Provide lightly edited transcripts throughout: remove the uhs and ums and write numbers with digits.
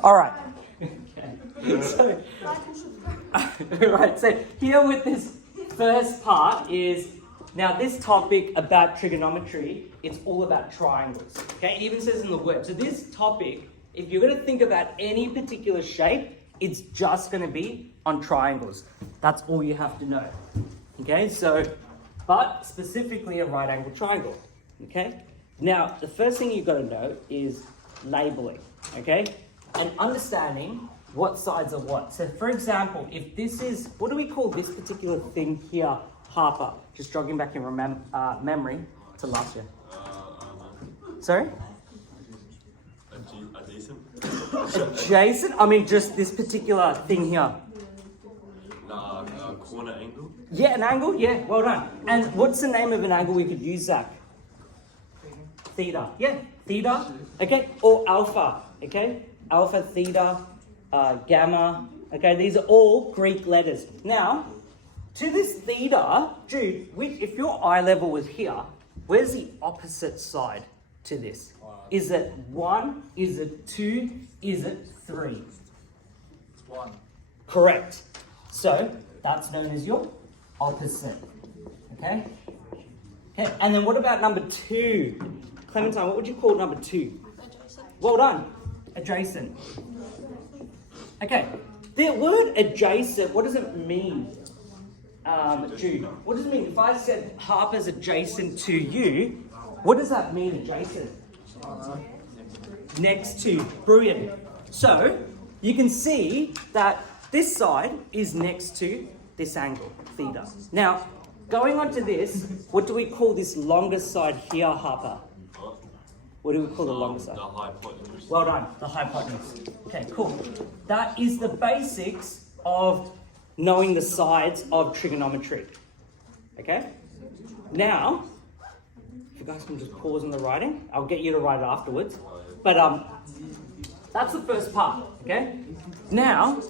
All right. Okay. So, right. So here with this first part is, now this topic about trigonometry, it's all about triangles. Okay, it even says in the word. So this topic, if you're going to think about any particular shape, it's just going to be on triangles. That's all you have to know. Okay, so, but specifically a right angle triangle. Okay, now the first thing you've got to know is labeling. Okay, and understanding what sides are what. So for example, if this is, what do we call this particular thing here, Harper? Just jogging back in memory to last year. Sorry? Adjacent? Adjacent? I mean just this particular thing here. Corner angle? Yeah, an angle? Yeah, well done. And what's the name of an angle we could use, Zach? Theta. Yeah, theta. Okay, or alpha. Okay, alpha, theta, gamma. Okay, these are all Greek letters. Now, to this theta, Jude, if your eye level was here, where's the opposite side to this? Is it 1? Is it 2? Is it 3? It's 1. Correct. So that's known as your opposite. Okay? Okay, and then what about number 2? Clementine, what would you call number 2? Adjacent. Well done. Adjacent. Okay, the word adjacent, what does it mean? Jude, what does it mean? If I said Harper's adjacent to you, what does that mean, adjacent? Next to. Brilliant. So, you can see that this side is next to this angle, theta. Now, going on to this, what do we call this longer side here, Harper? What do we call the longer side? The hypotenuse. Well done, the hypotenuse. Okay, cool. That is the basics of knowing the sides of trigonometry. Okay? Now, if you guys can just pause on the writing, I'll get you to write it afterwards. But that's the first part, okay? Now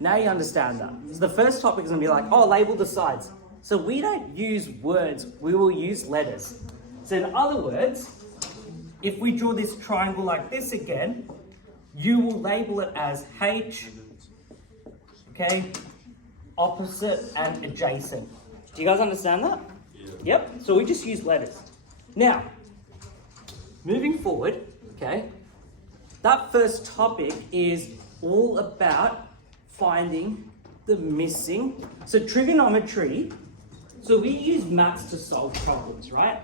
you understand that. So the first topic is going to be like, oh, label the sides. So we don't use words, we will use letters. So in other words, if we draw this triangle like this again, you will label it as H, okay, opposite and adjacent. Do you guys understand that? Yeah. Yep, so we just use letters. Now, moving forward, okay, that first topic is all about finding the missing. So trigonometry, so we use maths to solve problems, right?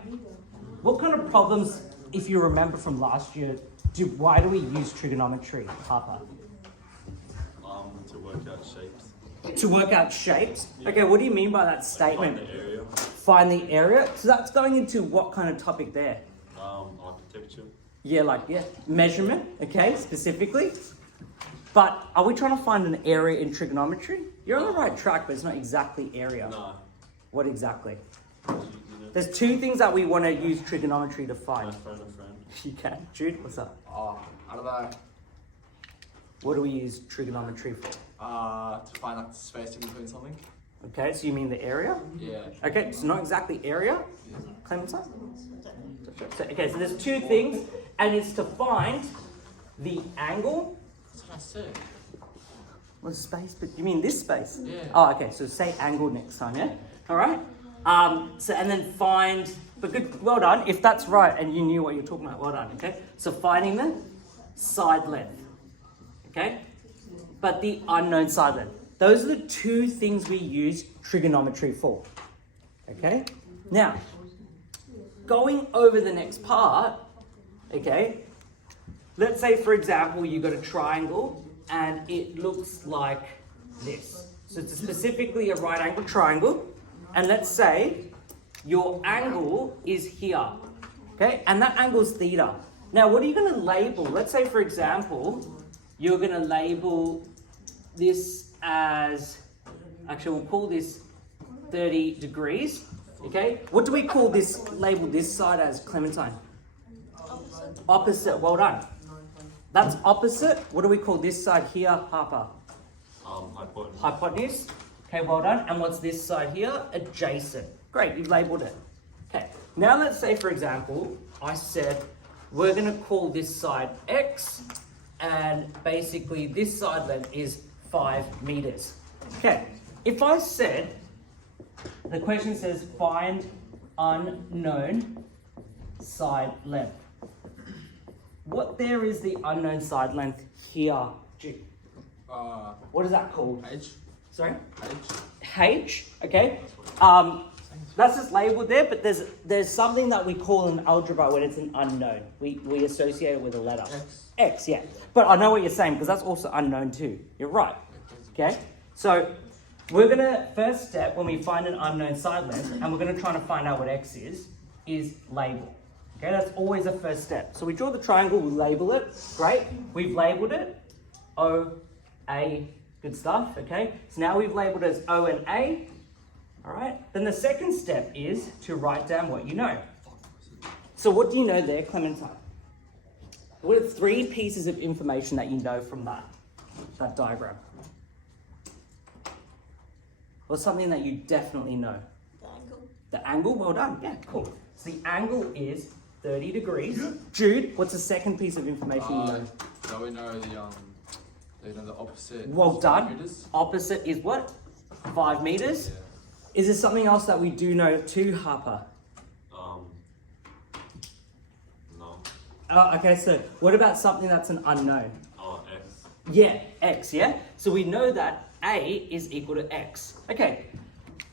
What kind of problems, if you remember from last year, why do we use trigonometry, Harper? To work out shapes. To work out shapes? Yeah. Okay, what do you mean by that statement? Find the area. Find the area? So that's going into what kind of topic there? Architecture. Yeah, measurement, okay, specifically. But are we trying to find an area in trigonometry? You're on the right track, but it's not exactly area. No. What exactly? You know, There's 2 things that we want to use trigonometry to my find. friend. You can. Jude, what's up? I don't know. What do we use trigonometry for? To find like the spacing between something. Okay, so you mean the area? Yeah. Okay, so not exactly area. Clementine? So, okay, so there's 2 things, and it's to find the angle. That's what I said. What space? But you mean this space? Yeah. Oh, okay. So say angle next time, yeah. All right. So and then find. But good. Well done. If that's right, and you knew what you're talking about, well done. Okay. So finding the side length. Okay. But the unknown side length. Those are the 2 things we use trigonometry for. Okay. Now, going over the next part. Okay. Let's say, for example, you got a triangle and it looks like this. So it's specifically a right angle triangle. And let's say your angle is here. Okay, and that angle is theta. Now, what are you going to label? Let's say, for example, you're going to label this as, actually, we'll call this 30 degrees. Okay, what do we call this, label this side as, Clementine? Opposite. Opposite, well done. That's opposite. What do we call this side here, Harper? Hypotenuse. Hypotenuse. Okay, well done. And what's this side here? Adjacent. Great, you've labelled it. Okay, now let's say, for example, I said we're going to call this side X and basically this side length is 5 meters. Okay, if I said, the question says find unknown side length. What there is the unknown side length here, Jude? What is that called? H. Sorry? H. H, okay. That's just labeled there, but there's something that we call in algebra when it's an unknown. We associate it with a letter. X. X, yeah. But I know what you're saying because that's also unknown too. You're right. Okay? So we're gonna, first step when we find an unknown side length and we're gonna try to find out what X is label. Okay, that's always the first step. So we draw the triangle, we label it. Great. We've labeled it. O, A, good stuff. Okay. So now we've labeled it as O and A. All right. Then the second step is to write down what you know. So what do you know there, Clementine? What are 3 pieces of information that you know from that diagram? Or something that you definitely know? The angle. The angle, well done. Yeah, cool. So the angle is 30 degrees. Jude, what's the second piece of information you know? So we know the opposite. Well done. Meters. Opposite is what? 5 meters. Yeah. Is there something else that we do know too, Harper? No. Oh, okay, so what about something that's an unknown? Oh, X. Yeah, X, yeah? So we know that A is equal to X. Okay,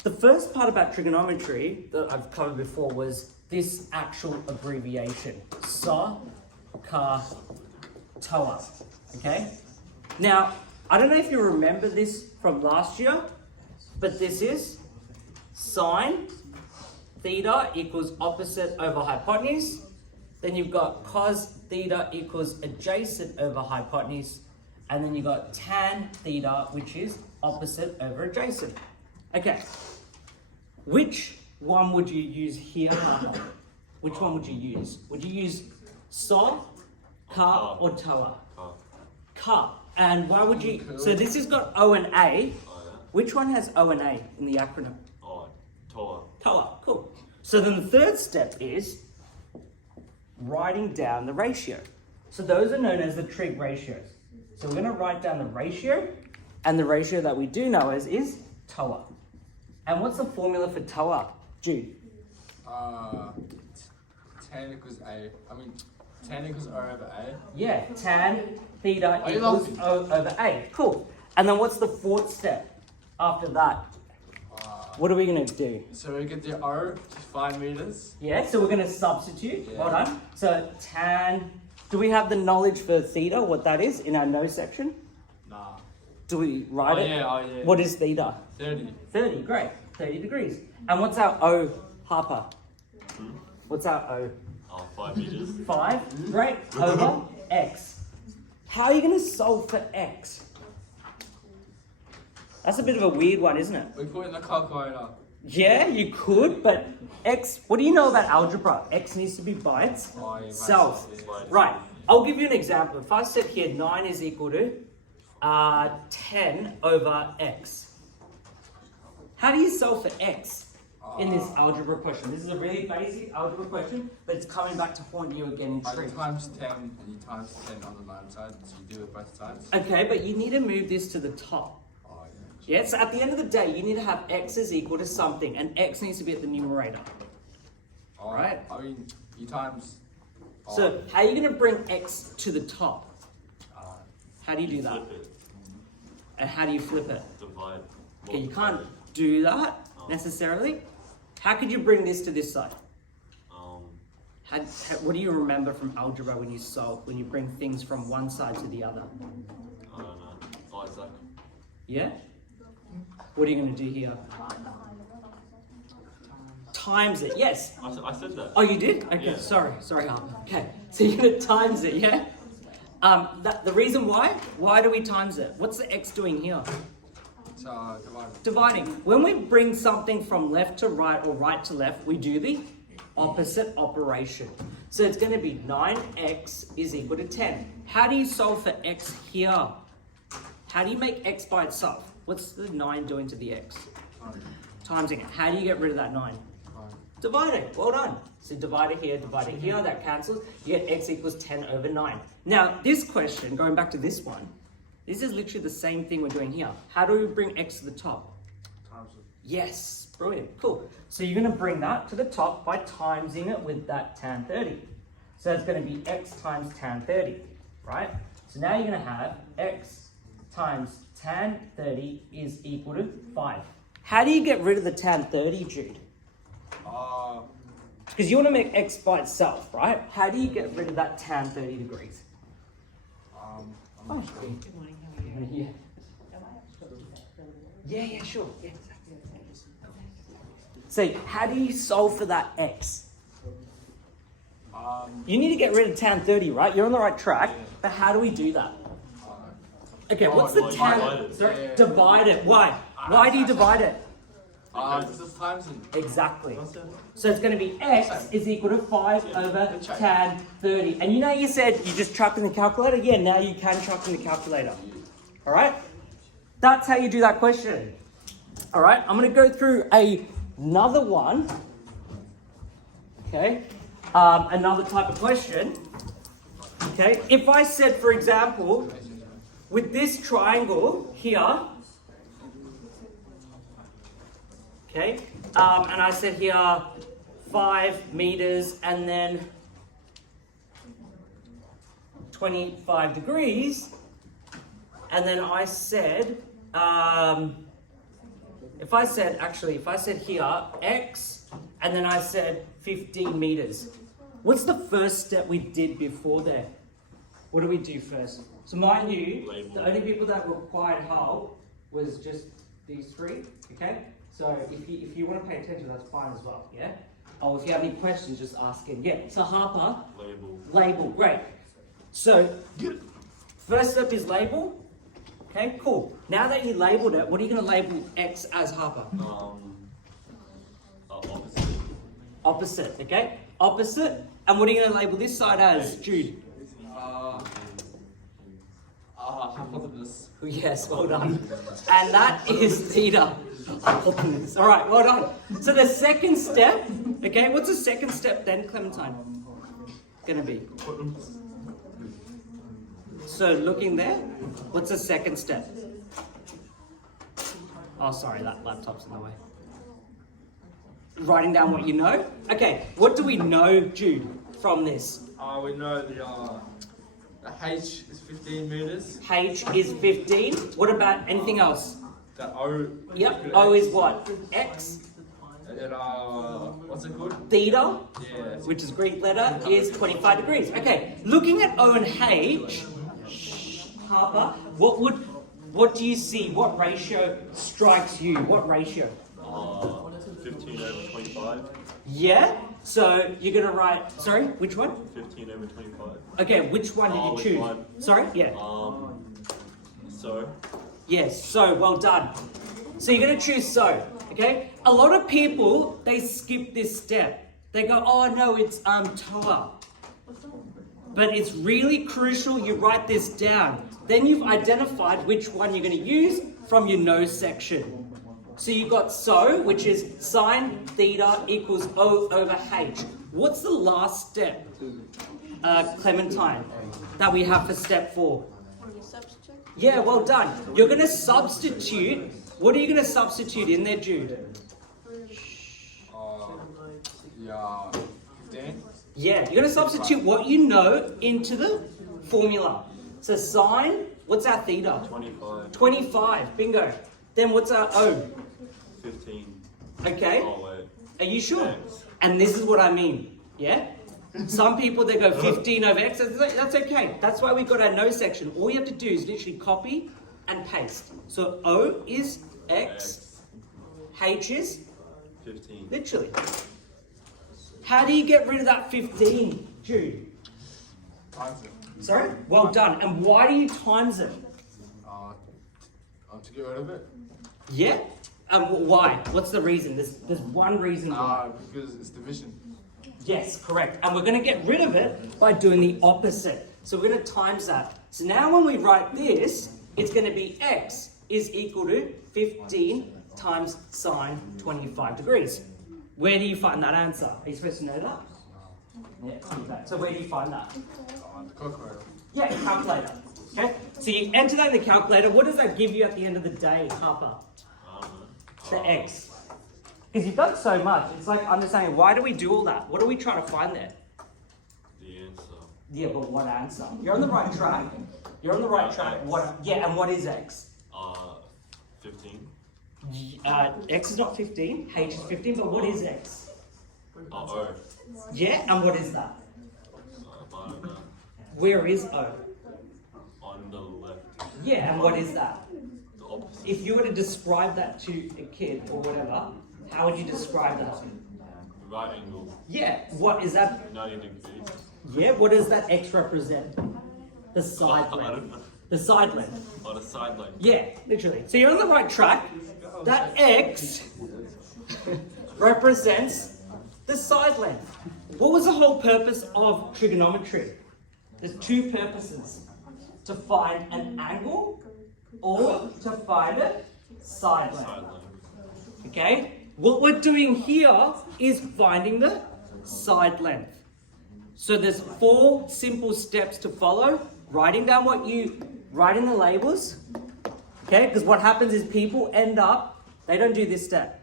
the first part about trigonometry that I've covered before was this actual abbreviation. SO, CA, TOA, okay? Now, I don't know if you remember this from last year, but this is sine theta equals opposite over hypotenuse. Then you've got cos theta equals adjacent over hypotenuse. And then you've got tan theta, which is opposite over adjacent. Okay, which one would you use here? Which one would you use? Would you use SO, CA, or TOA? CA. And why would you? So this has got O and A. Oh, yeah. Which one has O and A in the acronym? Oh, TOA. TOA, cool. So then the third step is writing down the ratio. So those are known as the trig ratios. So we're going to write down the ratio, and the ratio that we do know is TOA. And what's the formula for TOA, Jude? Tan equals A. Tan equals O over A. Yeah, tan theta you equals laughing? O over A. Cool. And then what's the fourth step after that? What are we going to do? So we get the O to 5 meters. Yeah, so we're going to substitute. Yeah. Well done. So tan, do we have the knowledge for theta, what that is, in our know section? Nah. Do we write it? Oh yeah. What is theta? 30. 30, great. 30 degrees. And what's our O, Harper? What's our O? 5 meters. 5, great, over X. How are you going to solve for X? That's a bit of a weird one, isn't it? We put in the calculator. Yeah, you could, but X, what do you know about algebra? X needs to be by itself. Oh, yeah, by itself. Right, I'll give you an example. If I said here 9 is equal to 10 over X. How do you solve for X in this algebra question? This is a really basic algebra question, but it's coming back to haunt you again in You trig. times 10 and you times 10 on the 9 side, so you do it both sides. Okay, but you need to move this to the top. Oh yeah. Yeah, so at the end of the day, you need to have X is equal to something, and X needs to be at the numerator. Oh, Right. You times. So how are you going to bring X to the top? How do you do that? Flip it. And how do you flip it? Divide. Okay, you can't do that necessarily. How could you bring this to this side? What do you remember from algebra when you solve, when you bring things from one side to the other? I don't know. Isaac. Yeah? What are you going to do here? Times it, yes. I said that. Oh, you did? Okay, Yeah. sorry, Harper. Okay, so you're going to times it, yeah? The reason why do we times it? What's the X doing here? So divide. Dividing. When we bring something from left to right or right to left, we do the opposite operation. So it's going to be 9x is equal to 10. How do you solve for x here? How do you make x by itself? What's the 9 doing to the x? Timesing it. How do you get rid of that 9? Divide it. Well done. So divide it here, that cancels. You get x equals 10 over 9. Now, this question, going back to this one, this is literally the same thing we're doing here. How do we bring x to the top? Times it. Yes, brilliant, cool. So you're going to bring that to the top by timesing it with that tan 30. So it's going to be x times tan 30, right? So now you're going to have x times tan 30 is equal to 5. How do you get rid of the tan 30, Jude? Because you want to make x by itself, right? How do you get rid of that tan 30 degrees? I'm Oh, not sure. yeah. Yeah, sure. Yeah. So how do you solve for that x? You need to get rid of tan 30, right? You're on the right track, but how do we do that? Okay, what's the tan? divide it. Sorry, Yeah. divide it. Why? Why do you divide it? This is times it. Exactly. So it's going to be x is equal to 5 over tan 30. And you know you said you just chucked in the calculator? Yeah, now you can chuck in the calculator. All right? That's how you do that question. All right, I'm going to go through another one. Okay, another type of question. Okay, if I said, for example, with this triangle here, okay, and I said here 5 meters and then 25 degrees, and then I said, if I said here x, and then I said 15 meters, what's the first step we did before there? What do we do first? So mind you, Label. the only people that required help was just these three, okay? So if you want to pay attention, that's fine as well, yeah? Oh, if you have any questions, just ask him. Yeah, so Harper, label, great. So, first step is label. Okay, cool. Now that you labeled it, what are you going to label x as, Harper? Opposite. Opposite, okay? Opposite. And what are you going to label this side as, Jude? Hypotenuse. Yes, well done. And that is theta. Hypotenuse. All right, well done. So the second step, okay, what's the second step then, Clementine? Going to be? So looking there, what's the second step? Oh, sorry, that laptop's in the way. Writing down what you know. Okay, what do we know, Jude, from this? We know the H is 15 meters. H is 15. What about anything else? The O. Yep, O is what? X. And then, what's it called? Theta, Yeah. which is Greek letter, is 25 degrees. Okay, looking at O and H, Harper, what do you see? What ratio strikes you? What ratio? 15 over 25. Yeah? So you're going to write, sorry, which one? 15 over 25. Okay, which one did you which choose? one? Sorry? Yeah. So. Yes, so well done. So you're going to choose so, okay? A lot of people, they skip this step. They go, oh no, it's TOA. But it's really crucial you write this down. Then you've identified which one you're going to use from your no section. So you've got so, which is sine theta equals O over H. What's the last step, Clementine, that we have for step 4? Yeah, well done. You're going to substitute. What are you going to substitute in there, Jude? Yeah. 15. Yeah, you're going to substitute what you know into the formula. So sine, what's our theta? 25. 25, bingo. Then what's our O? 15. Okay, Oh, wait. are you sure? X. And this is what I mean, yeah? Some people, they go 15 over X, that's okay. That's why we've got our no section. All you have to do is literally copy and paste. So O is X, H is 15. literally. How do you get rid of that 15, Jude? Times it. Sorry? Well done. And why do you times it? To get rid of it. Yeah? Why? What's the reason? There's one reason why. Because it's division. Yes, correct. And we're going to get rid of it by doing the opposite. So we're going to times that. So now when we write this, it's going to be x is equal to 15 times sine 25 degrees. Where do you find that answer? Are you supposed to know that? Yeah, do that. So where do you find that? The calculator. Yeah, calculator. Okay, so you enter that in the calculator. What does that give you at the end of the day, Harper? I don't know. The x. Because you've done so much. It's like understanding why do we do all that? What are we trying to find there? The answer. Yeah, but what answer? You're on the right track. You're on the right track. X. What? Yeah, and what is x? 15. X is not 15. H is 15. But what is x? O. Yeah, and what is that? I don't know. Where is O? On the left. Yeah, and what is that? The opposite. If you were to describe that to a kid or whatever, how would you describe that? Right angle. Yeah, what is that? 90 degrees. Yeah, what does that X represent? The side I length. don't know. The side length. On the side length. Yeah, literally. So you're on the right track. That X represents the side length. What was the whole purpose of trigonometry? There's two purposes. To find an angle or to find a side length. Side length. Okay? What we're doing here is finding the side length. So there's 4 simple steps to follow. Writing down what you write in the labels. Okay? Because what happens is people end up, they don't do this step.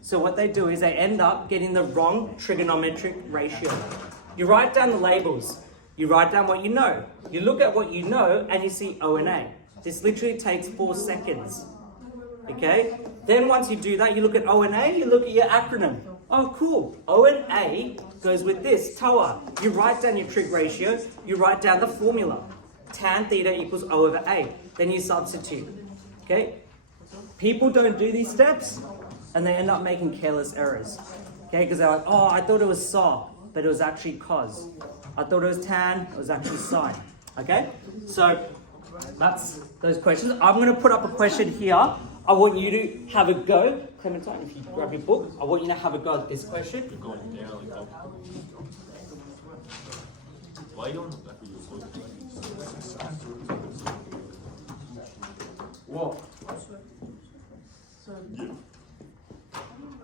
So what they do is they end up getting the wrong trigonometric ratio. You write down the labels. You write down what you know. You look at what you know and you see O and A. This literally takes 4 seconds. Okay? Then once you do that, you look at O and A, you look at your acronym. Oh, cool. O and A goes with this, TOA. You write down your trig ratio, you write down the formula. Tan theta equals O over A. Then you substitute. Okay? People don't do these steps and they end up making careless errors. Okay? Because they're like, oh, I thought it was saw, but it was actually cos. I thought it was tan, it was actually sine. Okay? So that's those questions. I'm going to put up a question here. I want you to have a go. Clementine, if you grab your book, I want you to have a go at this question. You're going down like that. Why are you going back with your foot? Whoa.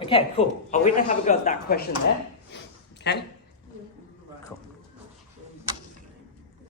Okay, cool. I want you to have a go at that question there. Okay?